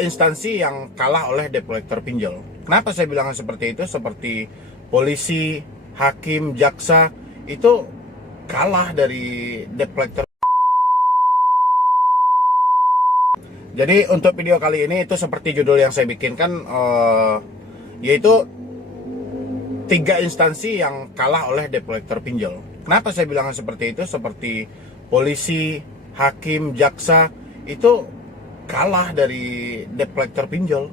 instansi yang kalah oleh debt collector pinjol. Kenapa saya bilang seperti itu? Seperti polisi, hakim, jaksa itu kalah dari debt collector. Jadi untuk video kali ini itu seperti judul yang saya bikinkan, yaitu 3 instansi yang kalah oleh debt collector pinjol. Kenapa saya bilang seperti itu? Seperti polisi, hakim, jaksa itu kalah dari debt collector pinjol,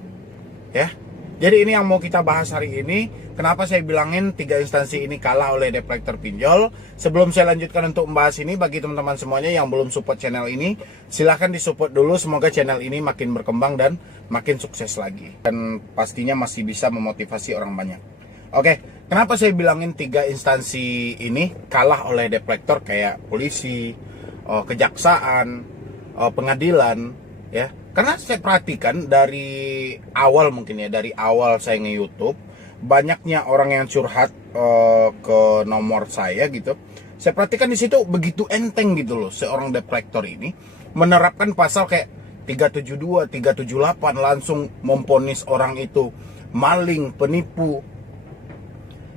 ya. Jadi ini yang mau kita bahas hari ini. Kenapa saya bilangin 3 instansi ini kalah oleh debt collector pinjol? Sebelum saya lanjutkan untuk membahas ini, bagi teman-teman semuanya yang belum support channel ini, silahkan disupport dulu. Semoga channel ini makin berkembang dan makin sukses lagi, dan pastinya masih bisa memotivasi orang banyak. Oke, kenapa saya bilangin 3 instansi ini kalah oleh debt collector kayak polisi, kejaksaan, pengadilan, ya? Karena saya perhatikan dari awal, mungkin ya, dari awal saya nge-YouTube, banyaknya orang yang curhat ke nomor saya gitu. Saya perhatikan di situ begitu enteng gitu loh, seorang debt collector ini menerapkan pasal kayak 372, 378, langsung memvonis orang itu maling, penipu.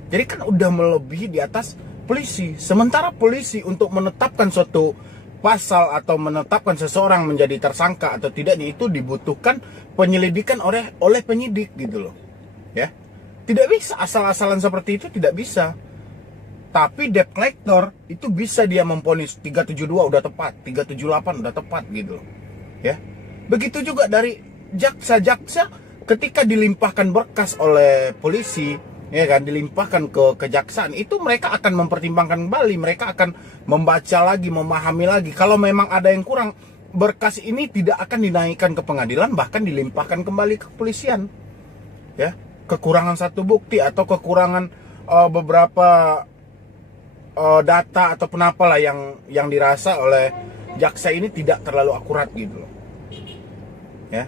Jadi kan udah melebihi di atas polisi. Sementara polisi untuk menetapkan suatu pasal atau menetapkan seseorang menjadi tersangka atau tidaknya itu dibutuhkan penyelidikan oleh penyidik gitu loh, ya. Tidak bisa asal-asalan seperti itu, tidak bisa. Tapi debt collector itu bisa dia memvonis 372 udah tepat, 378 udah tepat gitu loh, ya. Begitu juga dari jaksa ketika dilimpahkan berkas oleh polisi, ya kan, dilimpahkan ke kejaksaan, itu mereka akan mempertimbangkan kembali, mereka akan membaca lagi, memahami lagi. Kalau memang ada yang kurang, berkas ini tidak akan dinaikkan ke pengadilan, bahkan dilimpahkan kembali ke kepolisian, ya. Kekurangan satu bukti atau kekurangan beberapa data ataupun apalah yang dirasa oleh jaksa ini tidak terlalu akurat gitu loh, ya.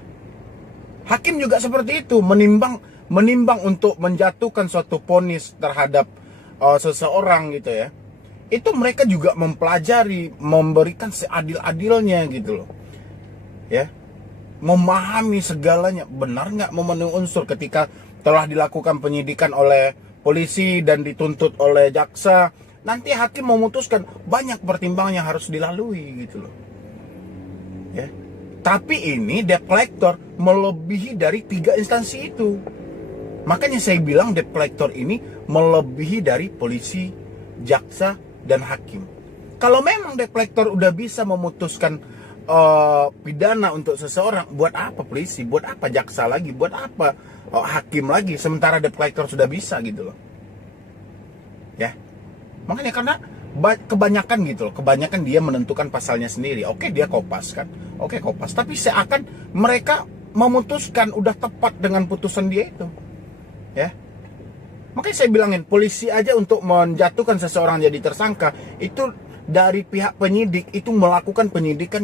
Hakim juga seperti itu, menimbang untuk menjatuhkan suatu vonis terhadap seseorang gitu ya. Itu mereka juga mempelajari, memberikan seadil-adilnya gitu loh, ya. Memahami segalanya, benar nggak memenuhi unsur. Ketika telah dilakukan penyidikan oleh polisi dan dituntut oleh jaksa, nanti hakim memutuskan, banyak pertimbangan yang harus dilalui gitu loh, ya. Tapi ini debt collector melebihi dari 3 instansi itu. Makanya saya bilang debt collector ini melebihi dari polisi, jaksa, dan hakim. Kalau memang debt collector udah bisa memutuskan pidana untuk seseorang, buat apa polisi, buat apa jaksa lagi, buat apa hakim lagi, sementara debt collector sudah bisa gitu loh, ya. Makanya karena kebanyakan gitu loh, kebanyakan dia menentukan pasalnya sendiri. Oke, dia kopas kan, oke kopas, tapi seakan mereka memutuskan udah tepat dengan putusan dia itu, ya. Makanya saya bilangin, polisi aja untuk menjatuhkan seseorang jadi tersangka itu dari pihak penyidik itu melakukan penyidikan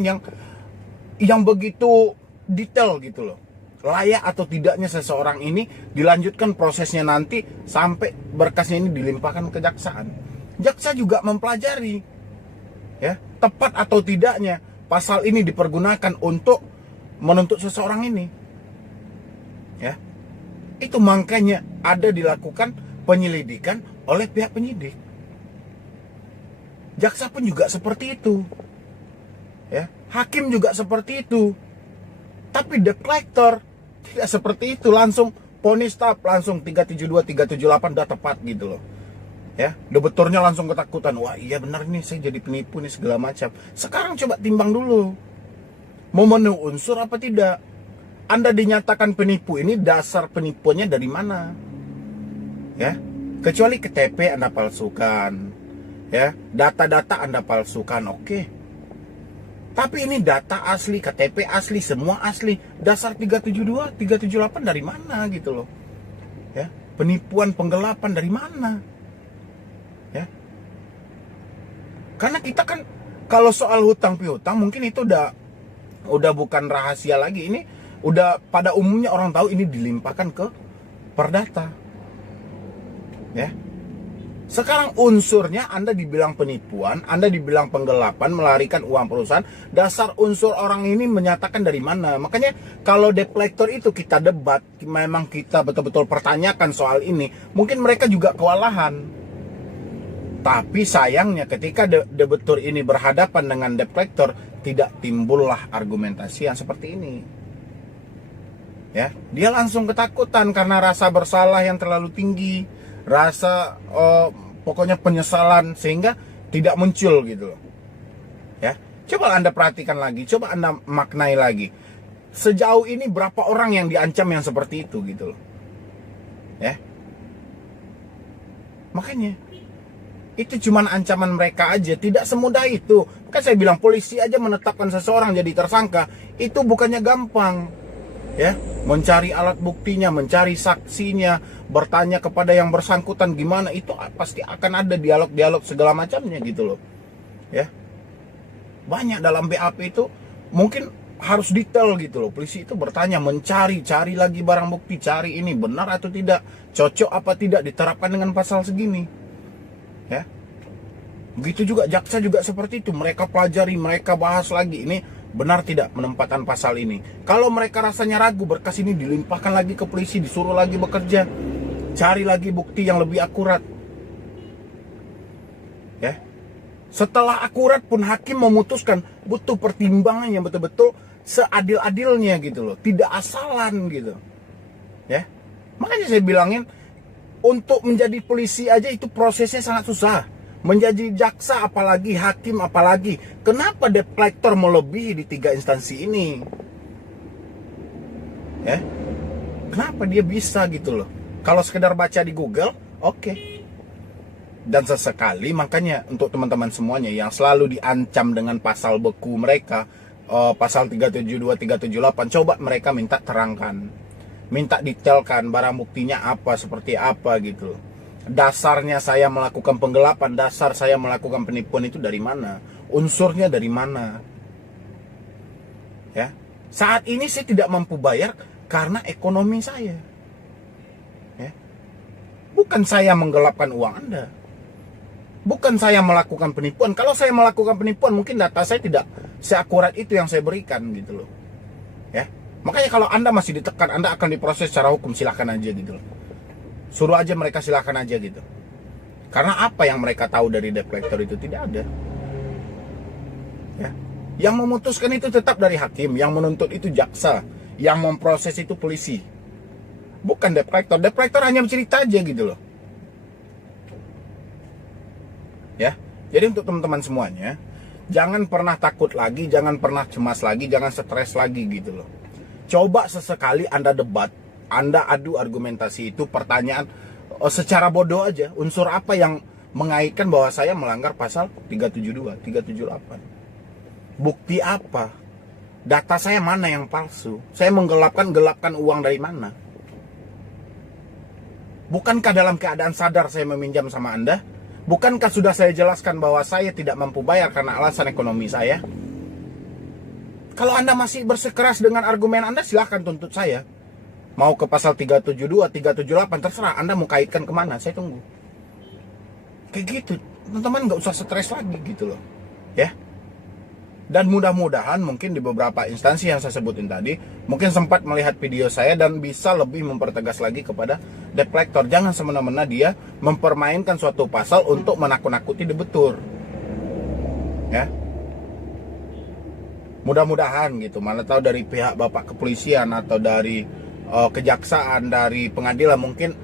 yang begitu detail gitu loh. Layak atau tidaknya seseorang ini dilanjutkan prosesnya nanti sampai berkasnya ini dilimpahkan ke kejaksaan. Jaksa juga mempelajari, ya, tepat atau tidaknya pasal ini dipergunakan untuk menuntut seseorang ini, ya. Itu makanya ada dilakukan penyelidikan oleh pihak penyidik. Jaksa pun juga seperti itu, ya. Hakim juga seperti itu. Tapi debt collector tidak seperti itu, langsung vonis tap, langsung 372, 378 udah tepat gitu loh, ya. Debiturnya langsung ketakutan, wah iya benar nih saya jadi penipu nih segala macam. Sekarang coba timbang dulu, memenuhi unsur apa tidak. Anda dinyatakan penipu, ini dasar penipuannya dari mana, ya. Kecuali KTP Anda palsukan, ya, data-data Anda palsukan, oke. Tapi ini data asli, KTP asli, semua asli. Dasar 372, 378 dari mana gitu loh, ya. Penipuan, penggelapan dari mana, ya. Karena kita kan kalau soal hutang piutang mungkin itu udah bukan rahasia lagi. Ini udah pada umumnya orang tahu, ini dilimpahkan ke Perdata, ya. Sekarang unsurnya Anda dibilang penipuan, Anda dibilang penggelapan, melarikan uang perusahaan. Dasar unsur orang ini menyatakan dari mana? Makanya kalau debt collector itu kita debat, memang kita betul-betul pertanyakan soal ini, mungkin mereka juga kewalahan. Tapi sayangnya ketika debitur ini berhadapan dengan debt collector, tidak timbullah argumentasi yang seperti ini. Ya, dia langsung ketakutan karena rasa bersalah yang terlalu tinggi, rasa pokoknya penyesalan, sehingga tidak muncul gitu loh. Ya, coba Anda perhatikan lagi, coba Anda maknai lagi. Sejauh ini berapa orang yang diancam yang seperti itu gitu loh. Ya. Makanya itu cuman ancaman mereka aja, tidak semudah itu. Kan saya bilang polisi aja menetapkan seseorang jadi tersangka, itu bukannya gampang. Ya, mencari alat buktinya, mencari saksinya, bertanya kepada yang bersangkutan gimana, itu pasti akan ada dialog-dialog segala macamnya gitu loh. Ya. Banyak dalam BAP itu mungkin harus detail gitu loh. Polisi itu bertanya, cari lagi barang bukti, cari ini benar atau tidak, cocok apa tidak diterapkan dengan pasal segini. Ya. Begitu juga jaksa juga seperti itu, mereka pelajari, mereka bahas lagi ini benar tidak penempatan pasal ini. Kalau mereka rasanya ragu, berkas ini dilimpahkan lagi ke polisi, disuruh lagi bekerja, cari lagi bukti yang lebih akurat. Ya. Setelah akurat pun hakim memutuskan, butuh pertimbangan yang betul-betul seadil-adilnya gitu loh, tidak asalan gitu. Ya. Makanya saya bilangin, untuk menjadi polisi aja itu prosesnya sangat susah. Menjadi jaksa apalagi, hakim apalagi. Kenapa debt collector melebihi di 3 instansi ini? Ya. Kenapa dia bisa gitu loh? Kalau sekedar baca di Google, oke. Dan sesekali, makanya untuk teman-teman semuanya yang selalu diancam dengan pasal beku mereka, pasal 372, 378, coba mereka minta terangkan, minta detailkan barang buktinya apa, seperti apa gitu. Dasarnya saya melakukan penggelapan, dasar saya melakukan penipuan itu dari mana? Unsurnya dari mana? Ya, saat ini saya tidak mampu bayar karena ekonomi saya. Ya. Bukan saya menggelapkan uang Anda. Bukan saya melakukan penipuan. Kalau saya melakukan penipuan, mungkin data saya tidak seakurat itu yang saya berikan gitu loh. Ya. Makanya kalau Anda masih ditekan, Anda akan diproses secara hukum, silakan aja gitu loh. Suruh aja mereka, silakan aja gitu. Karena apa yang mereka tahu dari debt collector itu tidak ada. Ya. Yang memutuskan itu tetap dari hakim, yang menuntut itu jaksa, yang memproses itu polisi. Bukan debt collector. Debt collector hanya bercerita aja gitu loh. Ya. Jadi untuk teman-teman semuanya, jangan pernah takut lagi, jangan pernah cemas lagi, jangan stres lagi gitu loh. Coba sesekali Anda debat, Anda adu argumentasi itu, pertanyaan secara bodoh aja. Unsur apa yang mengaitkan bahwa saya melanggar pasal 372, 378? Bukti apa? Data saya mana yang palsu? Saya gelapkan uang dari mana? Bukankah dalam keadaan sadar saya meminjam sama Anda? Bukankah sudah saya jelaskan bahwa saya tidak mampu bayar karena alasan ekonomi saya? Kalau Anda masih bersikeras dengan argumen Anda, silahkan tuntut saya. Mau ke pasal 372, 378, terserah. Anda mau kaitkan kemana, saya tunggu. Kayak gitu, teman-teman nggak usah stres lagi gitu loh. Ya. Dan mudah-mudahan mungkin di beberapa instansi yang saya sebutin tadi, mungkin sempat melihat video saya dan bisa lebih mempertegas lagi kepada debt collector. Jangan semena-mena dia mempermainkan suatu pasal untuk menakut-nakuti debitur. Ya. Mudah-mudahan gitu, mana tahu dari pihak Bapak kepolisian atau dari kejaksaan, dari pengadilan mungkin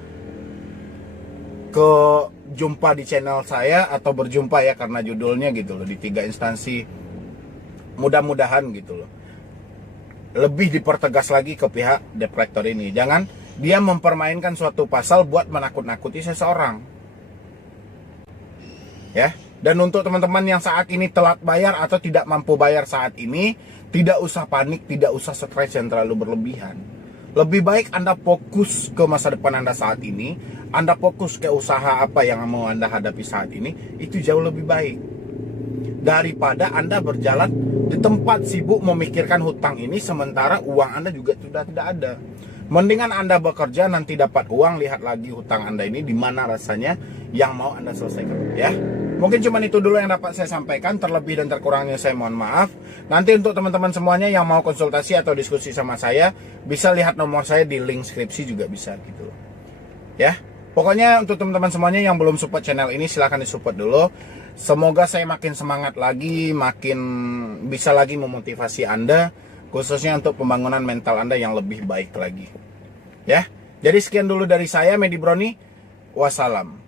ke jumpa di channel saya atau berjumpa ya, karena judulnya gitu loh, di 3 instansi. Mudah-mudahan gitu loh, lebih dipertegas lagi ke pihak debt collector ini. Jangan dia mempermainkan suatu pasal buat menakut-nakuti seseorang. Ya. Dan untuk teman-teman yang saat ini telat bayar atau tidak mampu bayar saat ini, tidak usah panik, tidak usah stres yang terlalu berlebihan. Lebih baik Anda fokus ke masa depan Anda saat ini, Anda fokus ke usaha apa yang mau Anda hadapi saat ini, itu jauh lebih baik. Daripada Anda berjalan di tempat sibuk memikirkan hutang ini, sementara uang Anda juga sudah tidak ada. Mendingan Anda bekerja nanti dapat uang, lihat lagi hutang Anda ini di mana rasanya yang mau Anda selesaikan, ya. Mungkin cuma itu dulu yang dapat saya sampaikan. Terlebih dan terkurangnya saya mohon maaf. Nanti untuk teman-teman semuanya yang mau konsultasi atau diskusi sama saya, bisa lihat nomor saya di link skripsi juga bisa gitu. Ya. Pokoknya untuk teman-teman semuanya yang belum support channel ini, silahkan disupport dulu. Semoga saya makin semangat lagi, makin bisa lagi memotivasi Anda, khususnya untuk pembangunan mental Anda yang lebih baik lagi. Ya. Jadi sekian dulu dari saya, Medi Broni. Wassalam.